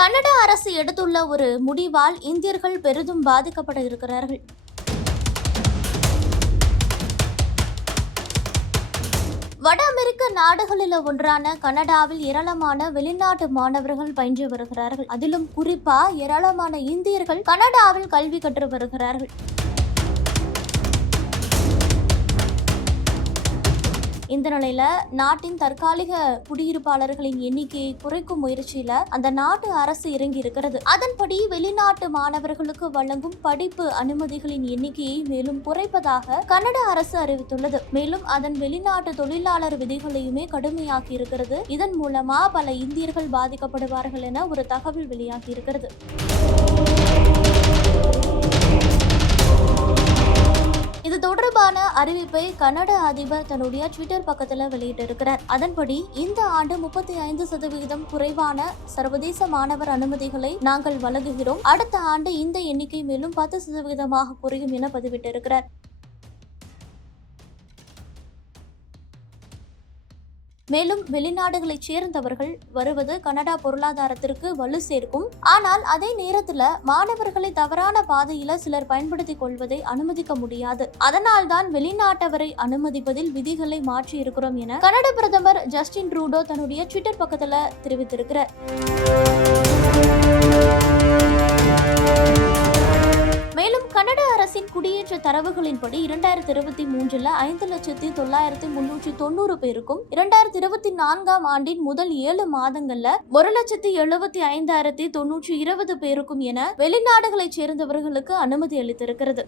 Canada அரசு எடுத்துள்ள ஒரு முடிவால் இந்தியர்கள் பெரிதும் பாதிக்கப்பட இருக்கிறார்கள். வட அமெரிக்க நாடுகளில் ஒன்றான கனடாவில் ஏராளமான வெளிநாட்டு மாணவர்கள் பயின்று வருகிறார்கள். அதிலும் குறிப்பா ஏராளமான இந்தியர்கள் கனடாவில் கல்வி கற்று வருகிறார்கள். இந்த நிலையில நாட்டின் தற்காலிக குடியிருப்பாளர்களின் எண்ணிக்கையை குறைக்கும் முயற்சியில அந்த நாட்டு அரசு இறங்கி இருக்கிறது. அதன்படி வெளிநாட்டு மாணவர்களுக்கு வழங்கும் படிப்பு அனுமதிகளின் எண்ணிக்கையை மேலும் குறைப்பதாக கனடா அரசு அறிவித்துள்ளது. மேலும் அதன் வெளிநாட்டு தொழிலாளர் விதிகளையுமே கடுமையாக்கி இருக்கிறது. இதன் மூலமா பல இந்தியர்கள் பாதிக்கப்படுவார்கள் என ஒரு தகவல் வெளியாகி இருக்கிறது. இதற்கான அறிவிப்பை கனடா அதிபர் தன்னுடைய ட்விட்டர் பக்கத்தில் வெளியிட்டிருக்கிறார். அதன்படி இந்த ஆண்டு முப்பத்தி ஐந்து சதவிகிதம் குறைவான சர்வதேச மாணவர் அனுமதிகளை நாங்கள் வழங்குகிறோம். அடுத்த ஆண்டு இந்த எண்ணிக்கை மேலும் பத்து சதவிகிதமாக குறையும் என பதிவிட்டிருக்கிறார். மேலும் வெளிநாடுகளைச் சேர்ந்தவர்கள் வருவது கனடா பொருளாதாரத்திற்கு வலு சேர்க்கும். ஆனால் அதே நேரத்துல மாணவர்களை தவறான பாதையில சிலர் பயன்படுத்திக் கொள்வதை அனுமதிக்க முடியாது. அதனால்தான் வெளிநாட்டவரை அனுமதிப்பதில் விதிகளை மாற்றி இருக்கிறோம் என கனடா பிரதமர் ஜஸ்டின் ட்ரூடோ தன்னுடைய ட்விட்டர் பக்கத்துல தெரிவித்திருக்கிறார். தரவுகளின்படி இரண்டாயிரத்தி இருபத்தி மூன்றுல ஐந்து லட்சத்தி தொள்ளாயிரத்தி முன்னூற்றி தொண்ணூறு பேருக்கும் இரண்டாயிரத்தி இருபத்தி நான்காம் ஆண்டின் முதல் ஏழு மாதங்கள்ல ஒரு லட்சத்தி எழுபத்தி ஐந்தாயிரத்தி தொன்னூற்றி இருபது பேருக்கும் என வெளிநாடுகளைச் சேர்ந்தவர்களுக்கு அனுமதி அளித்திருக்கிறது.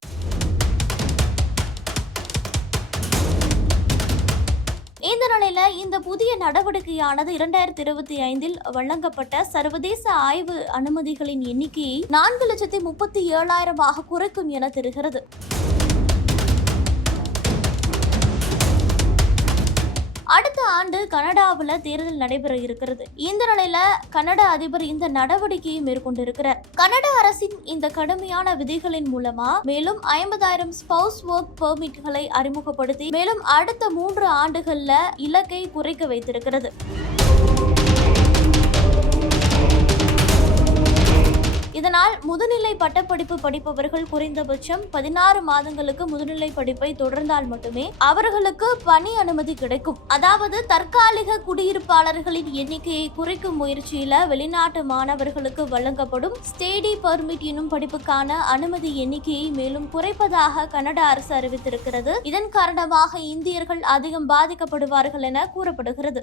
இந்த நிலையில இந்த புதிய நடவடிக்கையானது இரண்டாயிரத்தி இருபத்தி ஐந்தில் வழங்கப்பட்ட சர்வதேச ஆய்வு அனுமதிகளின் எண்ணிக்கையை நான்கு லட்சத்தி முப்பத்தி ஏழாயிரமாக குறைக்கும் என தெரிகிறது. அடுத்த ஆண்டு கனடாவில் தேர்தல் நடைபெற இருக்கிறது. இந்த நிலையில கனடா அதிபர் இந்த நடவடிக்கையை மேற்கொண்டிருக்கிறார். கனடா அரசின் இந்த கடுமையான விதிகளின் மூலமா மேலும் ஐம்பதாயிரம் ஸ்பவுஸ் ஒர்க் பெர்மிட்களை அறிமுகப்படுத்தி மேலும் அடுத்த மூன்று ஆண்டுகள்ல இலக்கை குறைக்க வைத்திருக்கிறது. இதனால் முதுநிலை பட்டப்படிப்பு படிப்பவர்கள் குறைந்தபட்சம் பதினாறு மாதங்களுக்கு முதுநிலை படிப்பை தொடர்ந்தால் மட்டுமே அவர்களுக்கு பணி அனுமதி கிடைக்கும். அதாவது தற்காலிக குடியிருப்பாளர்களின் எண்ணிக்கையை குறைக்கும் முயற்சியில வெளிநாட்டு மாணவர்களுக்கு வழங்கப்படும் ஸ்டேடி பர்மிட் எனும் படிப்புக்கான அனுமதி எண்ணிக்கையை மேலும் குறைப்பதாக கனடா அரசு அறிவித்திருக்கிறது. இதன் காரணமாக இந்தியர்கள் அதிகம் பாதிக்கப்படுவார்கள் என கூறப்படுகிறது.